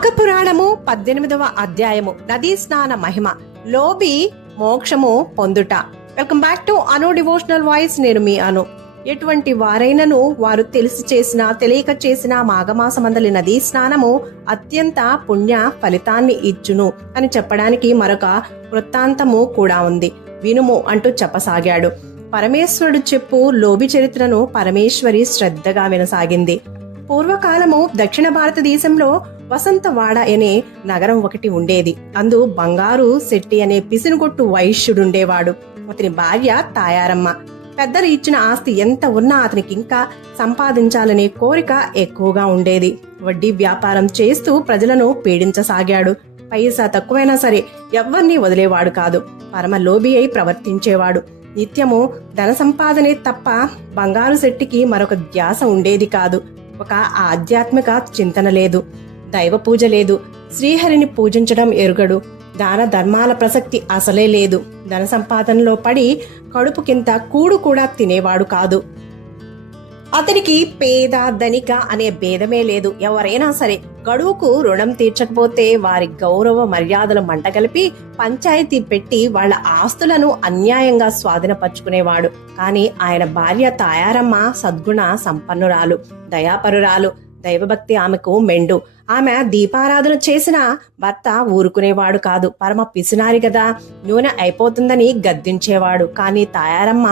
మాఘపురాణము 18వ అధ్యాయము నదీ స్నాన మహిమ. లోబి మోక్షము పొందుట. Welcome back to Anu devotional voice. నేను మీ అను. ఎటువంటి వారైనను వారు తెలిసి చేసిన తెలియక చేసిన మాఘమాసమందలి నదీ స్నానము అత్యంత పుణ్య ఫలితాన్ని ఇచ్చును అని చెప్పడానికి మరొక వృత్తాంతము కూడా ఉంది. వినుము అంటూ చెప్పసాగాడు. పరమేశ్వరుడు చెప్పు లోబి చరిత్రను పరమేశ్వరి శ్రద్ధగా వినసాగింది. పూర్వకాలము దక్షిణ భారతదేశంలో వసంతవాడ అనే నగరం ఒకటి ఉండేది. అందు బంగారు శెట్టి అనే పిసినుగొట్టు వైశ్యుడుండేవాడు. అతని భార్య తాయారమ్మ. పెద్దలు ఇచ్చిన ఆస్తి ఎంత ఉన్నా అతనికి ఇంకా సంపాదించాలనే కోరిక ఎక్కువగా ఉండేది. వడ్డీ వ్యాపారం చేస్తూ ప్రజలను పీడించసాగాడు. పైసా తక్కువైనా సరే ఎవ్వరినీ వదిలేవాడు కాదు. పరమ లోబి అయి ప్రవర్తించేవాడు. నిత్యము ధన సంపాదనే తప్ప బంగారు శెట్టికి మరొక ధ్యాస ఉండేది కాదు. ఒక ఆధ్యాత్మిక చింతన లేదు, దైవ పూజ లేదు, శ్రీహరిని పూజించడం ఎరుగడు. దాన ధర్మాల ప్రసక్తి అసలే లేదు. ధన సంపాదనలో పడి కడుపుకింత కూడు కూడా తినేవాడు కాదు. అతనికి పేద ధనిక అనే భేదమే లేదు. ఎవరైనా సరే గడువుకు రుణం తీర్చకపోతే వారి గౌరవ మర్యాదలు మంటగలిపి పంచాయతీ పెట్టి వాళ్ల ఆస్తులను అన్యాయంగా స్వాధీనపరుచుకునేవాడు. కానీ ఆయన భార్య తాయారమ్మ సద్గుణ సంపన్నురాలు, దయాపరురాలు. దైవభక్తి ఆమెకు మెండు. ఆమె దీపారాధన చేసిన భర్త ఊరుకునేవాడు కాదు. పరమ పిసినారి గదా, నూనె అయిపోతుందని గద్దించేవాడు. కానీ తాయారమ్మ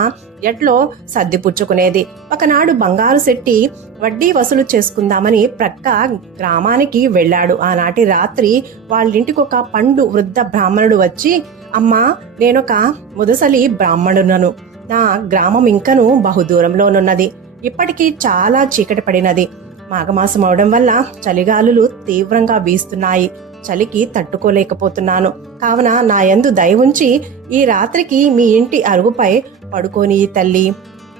ఎట్లో సర్దిపుచ్చుకునేది. ఒకనాడు బంగారు శెట్టి వడ్డీ వసూలు చేసుకుందామని ప్రక్క గ్రామానికి వెళ్ళాడు. ఆనాటి రాత్రి వాళ్ళింటికి ఒక పండు వృద్ధ బ్రాహ్మణుడు వచ్చి, అమ్మా, నేనొక ముదసలి బ్రాహ్మణునను. నా గ్రామం ఇంకను బహుదూరంలోనున్నది. ఇప్పటికీ చాలా చీకటి పడినది. మాఘమాసం అవడం వల్ల చలిగాలులు తీవ్రంగా వీస్తున్నాయి. చలికి తట్టుకోలేకపోతున్నాను. కావున నా యందు దయ ఉంచి ఈ రాత్రికి మీ ఇంటి అరుగుపై పడుకోని తల్లి,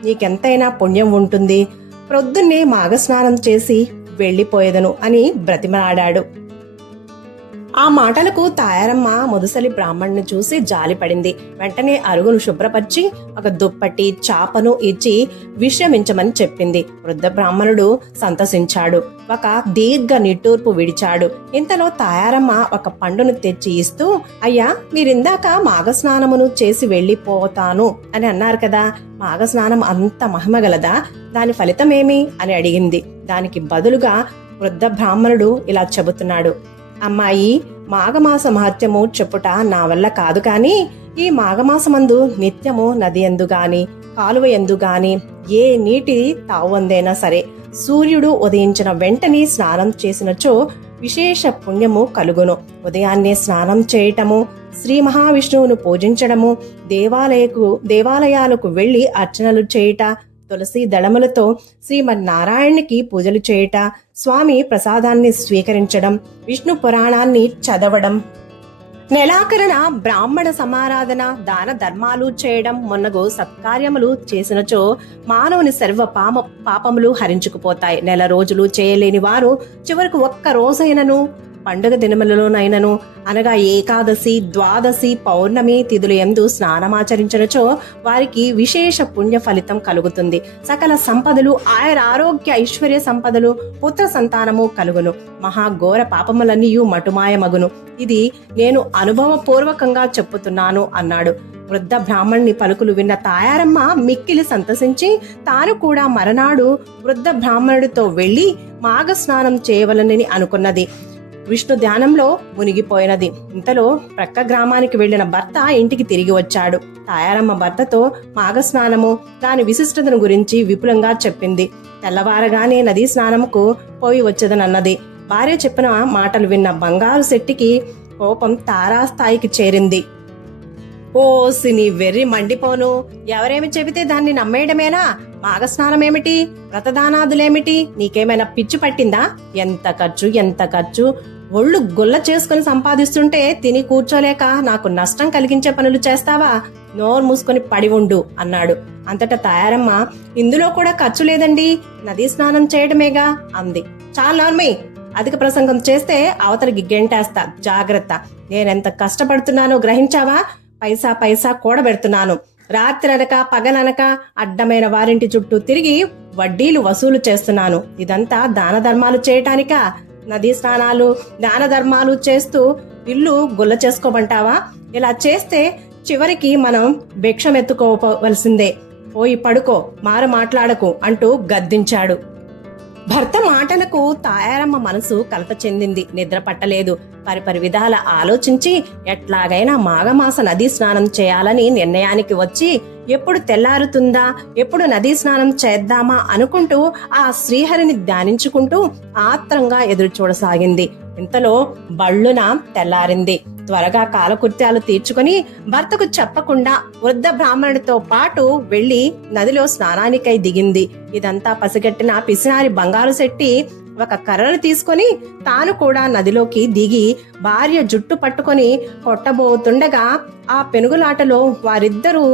నీకెంతైనా పుణ్యం ఉంటుంది. ప్రొద్దున్నే మాఘస్నానం చేసి వెళ్లిపోయేదను అని బ్రతిమలాడాడు. ఆ మాటలకు తాయారమ్మ ముదుసలి బ్రాహ్మణ్ణి చూసి జాలిపడింది. వెంటనే అరుగును శుభ్రపరిచి ఒక దుప్పటి చాపను ఇచ్చి విశ్రమించమని చెప్పింది. వృద్ధ బ్రాహ్మణుడు సంతసించాడు. ఒక దీర్ఘ నిట్టూర్పు విడిచాడు. ఇంతలో తాయారమ్మ ఒక పండును తెచ్చి ఇస్తూ, అయ్యా, మీరిందాక మాఘస్నానమును చేసి వెళ్లిపోతాను అని అన్నారు కదా, మాఘస్నానం అంత మహిమగలదా? దాని ఫలితమేమి అని అడిగింది. దానికి బదులుగా వృద్ధ బ్రాహ్మణుడు ఇలా చెబుతున్నాడు. అమ్మాయి, మాఘమాస మహత్యము చెప్పుట నా వల్ల కాదు. కాని ఈ మాఘమాసమందు నిత్యము నది ఎందు గాని కాలువ ఎందు గాని ఏ నీటి తావందైనా సరే సూర్యుడు ఉదయించిన వెంటనే స్నానం చేసినచో విశేష పుణ్యము కలుగును. ఉదయాన్నే స్నానం చేయటము, శ్రీ మహావిష్ణువును పూజించడము, దేవాలయాలకు వెళ్లి అర్చనలు చేయుట, తులసి దళములతో శ్రీమన్నారాయణునికి పూజలు చేయుట, స్వామి ప్రసాదాన్ని స్వీకరించడం, విష్ణు పురాణాన్ని చదవడం, నెలాఖరున బ్రాహ్మణ సమారాధన, దాన ధర్మాలు చేయడం మొన్నగు సత్కార్యములు చేసినచో మానవుని సర్వ పాపములు హరించుకుపోతాయి. నెల రోజులు చేయలేని వారు చివరకు ఒక్క రోజైనను పండుగ దినములలోనైనను అనగా ఏకాదశి, ద్వాదశి, పౌర్ణమి తిథులు యందు స్నానమాచరించినచో వారికి విశేష పుణ్య ఫలితం కలుగుతుంది. సకల సంపదలు, ఆరోగ్య ఐశ్వర్య సంపదలు, పుత్ర సంతానము కలుగును. మహాఘోర పాపములన్నీయు మటుమాయమగును. ఇది నేను అనుభవపూర్వకంగా చెప్పుతున్నాను అన్నాడు. వృద్ధ బ్రాహ్మణ్ణి పలుకులు విన్న తాయారమ్మ మిక్కిలి సంతసించి తాను కూడా మరనాడు వృద్ధ బ్రాహ్మణుడితో వెళ్లి మాఘస్నానం చేయవలనని అనుకున్నది. విష్ణు ధ్యానంలో మునిగిపోయినది. ఇంతలో ప్రక్క గ్రామానికి వెళ్లిన భర్త ఇంటికి తిరిగి వచ్చాడు. తాయారమ్మ భర్తతో మాఘస్నానము, దాని విశిష్టతను గురించి విపులంగా చెప్పింది. తెల్లవారగానే నదీ స్నానముకు పోయి వచ్చేదనన్నది. భార్య చెప్పిన మాటలు విన్న బంగారు శెట్టికి కోపం తారాస్థాయికి చేరింది. ఓసి నీ వెర్రి మండిపోను, ఎవరేమి చెబితే దాన్ని నమ్మేయడమేనా? మాఘస్నానమేమిటి, వ్రతదానాదులేమిటి? నీకేమైనా పిచ్చి పట్టిందా? ఎంత ఖర్చు, ఒళ్ళు గుల్ల చేసుకుని సంపాదిస్తుంటే తిని కూర్చోలేక నాకు నష్టం కలిగించే పనులు చేస్తావా? నోరు మూసుకొని పడి ఉండు అన్నాడు. అంతటా తాయారమ్మ, ఇందులో కూడా ఖర్చు లేదండి, నదీ స్నానం చేయడమేగా అంది. చాలా నార్మీ, అధిక ప్రసంగం చేస్తే అవతలికి గెంటేస్తా, జాగ్రత్త. నేనెంత కష్టపడుతున్నానో గ్రహించావా? పైసా కూడబెడుతున్నాను. రాత్రనక పగలనక అడ్డమైన వారింటి చుట్టూ తిరిగి వడ్డీలు వసూలు చేస్తున్నాను. ఇదంతా దాన ధర్మాలు చేయటానికా? నదీ స్నానాలు దాన ధర్మాలు చేస్తూ ఇల్లు గుల్ల చేసుకోమంటావా? ఇలా చేస్తే చివరికి మనం భిక్షం ఎత్తుకోవలసిందే. పోయి పడుకో, మాట్లాడకు అంటూ గద్దించాడు. భర్త మాటలకు తాయారమ్మ మనసు కలత చెందింది. నిద్ర పట్టలేదు. పరిపరి విధాల ఆలోచించి ఎట్లాగైనా మాఘమాస నదీ స్నానం చేయాలని నిర్ణయానికి వచ్చి ఎప్పుడు తెల్లారుతుందా, ఎప్పుడు నదీ స్నానం చేద్దామా అనుకుంటూ ఆ శ్రీహరిని ధ్యానించుకుంటూ ఆత్రంగా ఎదురు చూడసాగింది. ఇంతలో బళ్ళున తెల్లారింది. త్వరగా కాలకృత్యాలు తీర్చుకుని భర్తకు చెప్పకుండా వృద్ధ బ్రాహ్మణుడితో పాటు వెళ్లి నదిలో స్నానానికై దిగింది. ఇదంతా పసిగట్టిన పిసినారి బంగారు శెట్టి ఒక కర్రను తీసుకొని తాను కూడా నదిలోకి దిగి భార్య జుట్టు పట్టుకొని కొట్టబోతుండగా ఆ పెనుగులాటలో వారిద్దరూ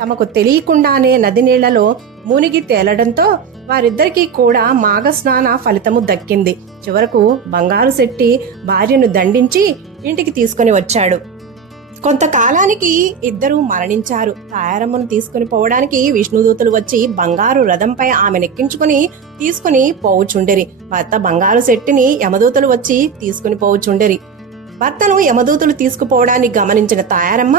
తమకు తెలియకుండానే నది నీళ్లలో మునిగి తేలడంతో వారిద్దరికీ కూడా మాఘ స్నాన ఫలితము దక్కింది. చివరకు బంగారు శెట్టి భార్యను దండించి ఇంటికి తీసుకుని వచ్చాడు. కొంతకాలానికి ఇద్దరూ మరణించారు. తాయారమ్మను తీసుకుని పోవడానికి విష్ణుదూతలు వచ్చి బంగారు రథంపై ఆమెనెక్కించుకుని తీసుకుని పోవుచుండెరి. భర్త బంగారు శెట్టిని యమదూతలు వచ్చి తీసుకుని పోవుచుండెరి. భర్తను యమదూతలు తీసుకుపోవడాన్ని గమనించిన తాయారమ్మ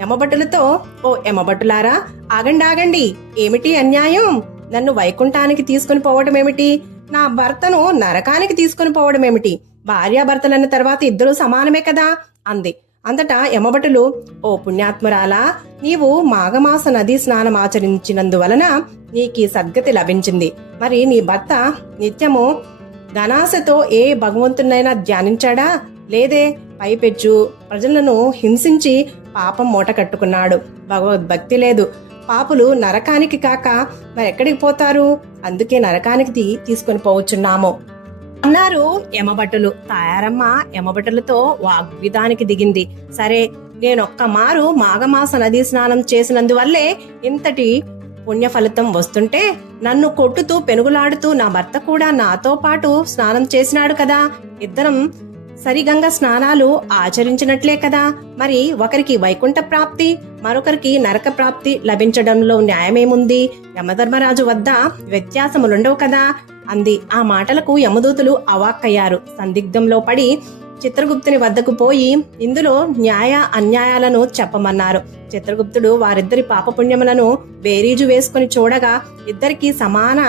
యమభటులతో, ఓ యమభటులారా, ఆగండి, ఏమిటి అన్యాయం? నన్ను వైకుంఠానికి తీసుకుని పోవడం ఏమిటి? నా భర్తను నరకానికి తీసుకుని పోవడం ఏమిటి? భార్యాభర్తలన్న తర్వాత ఇద్దరు సమానమే కదా అంది. అంతటా యమభటులు, ఓ పుణ్యాత్మురాలా, నీవు మాఘమాస నదీ స్నానం ఆచరించినందువలన నీకీ సద్గతి లభించింది. మరి నీ భర్త నిత్యము ధనాశతో ఏ భగవంతునైనా ధ్యానించాడా? లేదే. పైపెచ్చు ప్రజలను హింసించి పాపం మూట కట్టుకున్నాడు. భగవద్భక్తి లేదు. పాపులు నరకానికి కాక మరెక్కడికి పోతారు? అందుకే నరకానికి తీసుకొని పోవచ్చున్నాము అన్నారు యమభటులు. తాయారమ్మ యమభటులతో వాగ్విదానికి దిగింది. సరే, నేనొక్క మారు మాఘమాస నదీ స్నానం చేసినందువల్లే ఇంతటి పుణ్య ఫలితం వస్తుంటే నన్ను కొట్టుతూ పెనుగులాడుతూ నా భర్త కూడా నాతో పాటు స్నానం చేసినాడు కదా, ఇద్దరం సరిగంగా స్నానాలు ఆచరించినట్లే కదా. మరి ఒకరికి వైకుంఠ ప్రాప్తి, మరొకరికి నరక ప్రాప్తి లభించడంలో న్యాయమేముంది? యమధర్మరాజు వద్ద వ్యత్యాసములుండవు కదా అంది. ఆ మాటలకు యమదూతులు అవాక్కయ్యారు. సందిగ్ధంలో పడి చిత్రగుప్తుని వద్దకు పోయి ఇందులో న్యాయ అన్యాయాలను చెప్పమన్నారు. చిత్రగుప్తుడు వారిద్దరి పాపపుణ్యములను బేరీజు వేసుకుని చూడగా ఇద్దరికీ సమాన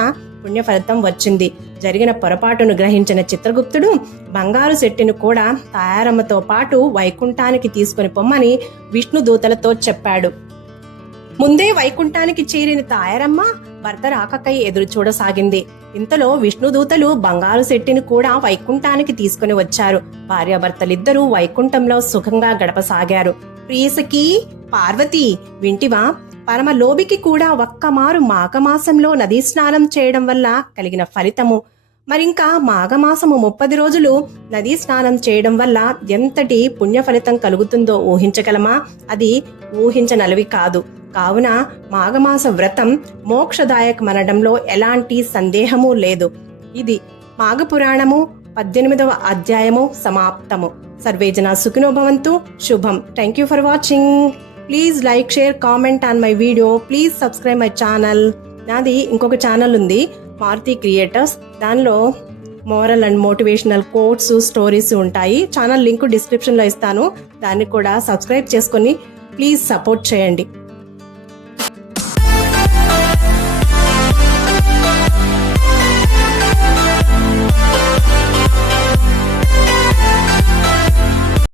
పుణ్య ఫలితం వచ్చింది. జరిగిన పొరపాటును గ్రహించిన చిత్రగుప్తుడు బంగారు శెట్టిని కూడా తాయారమ్మతో పాటు వైకుంఠానికి తీసుకుని పొమ్మని విష్ణు దూతలతో చెప్పాడు. ముందే వైకుంఠానికి చేరిన తాయారమ్మ భర్త రాకకై ఎదురు చూడసాగింది. ఇంతలో విష్ణుదూతలు బంగారు శెట్టిని కూడా వైకుంఠానికి తీసుకుని వచ్చారు. భార్యాభర్తలిద్దరూ వైకుంఠంలో సుఖంగా గడపసాగారు. ప్రియసఖీ, పార్వతి, వింటివా? పరమ లోబికి కూడా ఒక్కమారు మాఘమాసంలో నదీ స్నానం చేయడం వల్ల కలిగిన ఫలితము, మరింకా మాఘమాసము 30 రోజులు నదీ స్నానం చేయడం వల్ల ఎంతటి పుణ్య ఫలితం కలుగుతుందో ఊహించగలమా? అది ఊహించనలవి కాదు. కావున మాఘమాస వ్రతం మోక్షదాయకమనడంలో ఎలాంటి సందేహమూ లేదు. ఇది మాఘపురాణము 18వ అధ్యాయము సమాప్తము. సర్వే జనా సుఖినో భవంతు. శుభం. Thank you for watching. Please like, share, comment on my video. Please subscribe my channel. నాది ఇంకొక ఛానల్ ఉంది, మారుతి క్రియేటర్స్. దానిలో moral and motivational quotes, stories ఉంటాయి. ఛానల్ లింక్ డిస్క్రిప్షన్లో ఇస్తాను. దాన్ని కూడా సబ్స్క్రైబ్ చేసుకొని ప్లీజ్ సపోర్ట్ చేయండి.